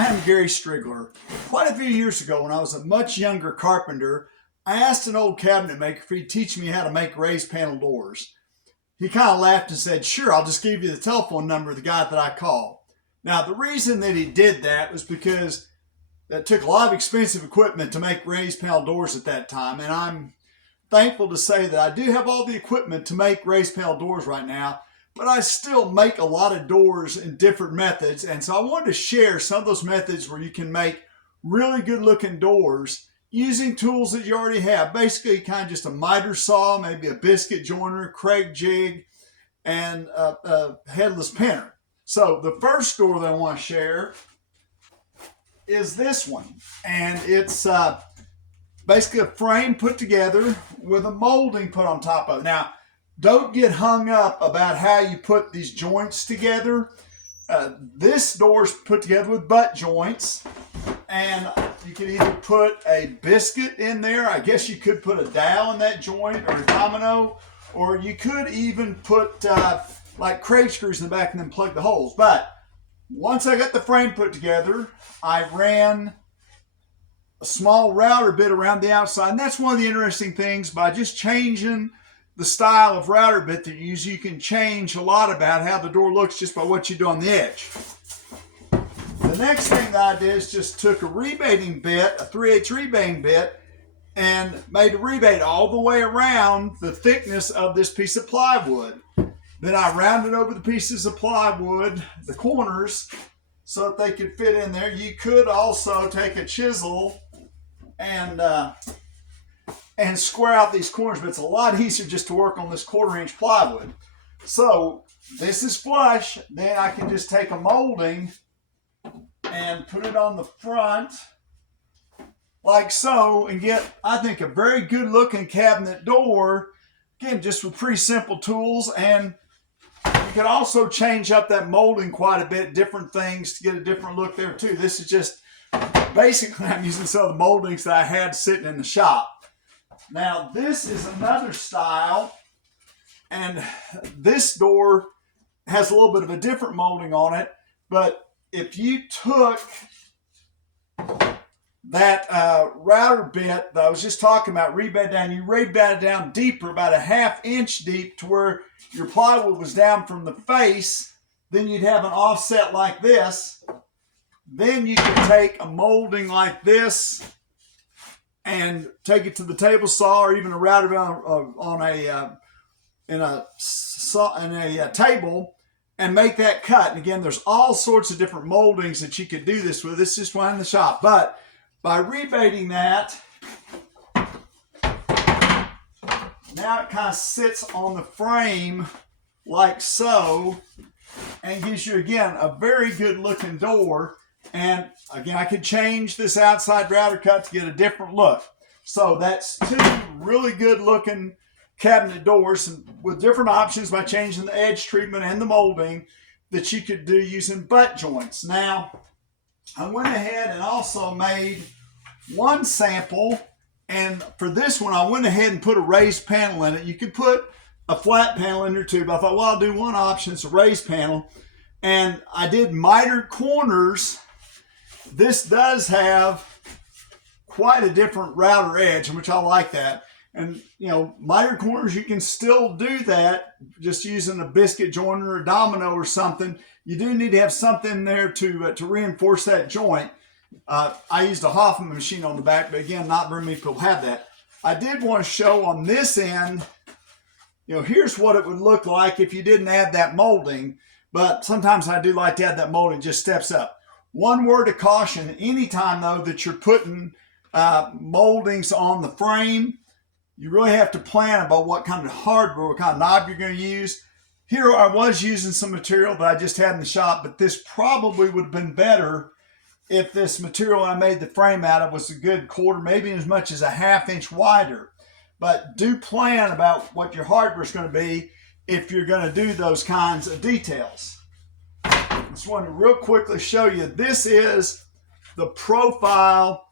I am Gary Striegler. Quite a few years ago, when I was a much younger carpenter, I asked an old cabinet maker if he'd teach me how to make raised panel doors. He kind of laughed and said, "Sure, I'll just give you the telephone number of the guy that I call." Now, the reason that he did that was because that took a lot of expensive equipment to make raised panel doors at that time, and I'm thankful to say that I do have all the equipment to make raised panel doors right now, but I still make a lot of doors in different methods. And so I wanted to share some of those methods where you can make really good looking doors using tools that you already have. Basically kind of just a miter saw, maybe a biscuit joiner, Craig jig, and a headless pinner. So the first door that I want to share is this one. And it's basically a frame put together with a molding put on top of it. Now, don't get hung up about how you put these joints together. This door's put together with butt joints, and you can either put a biscuit in there. I guess you could put a dowel in that joint, or a domino, or you could even put like Craig screws in the back and then plug the holes. But once I got the frame put together, I ran a small router bit around the outside, and that's one of the interesting things. By just changing the style of router bit that you use, you can change a lot about how the door looks just by what you do on the edge. The next thing that I did is just took a rebating bit, a 3/8 rebating bit, and made a rebate all the way around the thickness of this piece of plywood. Then I rounded over the pieces of plywood, the corners, so that they could fit in there. You could also take a chisel and square out these corners, but it's a lot easier just to work on this 1/4 inch plywood. So this is flush. Then I can just take a molding and put it on the front like so, and get, I think, a very good looking cabinet door, again, just with pretty simple tools. And you can also change up that molding quite a bit, different things to get a different look there too. This is just basically, I'm using some of the moldings that I had sitting in the shop. Now, this is another style, and this door has a little bit of a different molding on it. But if you took that router bit that I was just talking about, rebate down, you rebate it down deeper, about a 1/2 inch deep, to where your plywood was down from the face, then you'd have an offset like this. Then you can take a molding like this and take it to the table saw, or even a router in a table, and make that cut. And again, there's all sorts of different moldings that you could do this with. This is just one in the shop. But by rebating that, now it kind of sits on the frame like so, and gives you, again, a very good looking door. And again, I could change this outside router cut to get a different look. So that's two really good looking cabinet doors, and with different options by changing the edge treatment and the molding that you could do using butt joints. Now, I went ahead and also made one sample, and for this one, I went ahead and put a raised panel in it. You could put a flat panel in there too, but I thought, well, I'll do one option. It's a raised panel. And I did mitered corners. This does have quite a different router edge, which I like that. And, you know, mitered corners, you can still do that just using a biscuit joiner or a domino or something. You do need to have something there to reinforce that joint. I used a Hoffman machine on the back, but again, not very many people have that. I did want to show on this end, you know, here's what it would look like if you didn't add that molding. But sometimes I do like to add that molding, just steps up. One word of caution, anytime though that you're putting moldings on the frame, you really have to plan about what kind of hardware, what kind of knob you're going to use. Here I was using some material that I just had in the shop, but this probably would have been better if this material I made the frame out of was a good 1/4, maybe as much as a 1/2 inch wider. But do plan about what your hardware is going to be if you're going to do those kinds of details. I just want to real quickly show you, this is the profile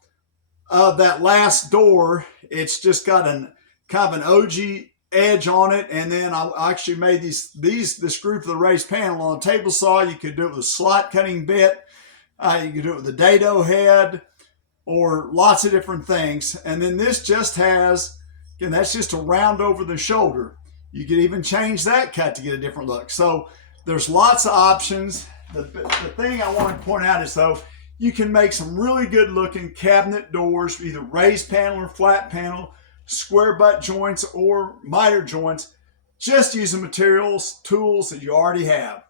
of that last door. It's just got an kind of an OG edge on it, and then I actually made the screw for the raised panel on a table saw. You could do it with a slot cutting bit. You can do it with a dado head or lots of different things. And then this just has, again, that's just a round over the shoulder. You could even change that cut to get a different look. So there's lots of options. The thing I want to point out is, though, you can make some really good looking cabinet doors, either raised panel or flat panel, square butt joints or miter joints, just using materials, tools that you already have.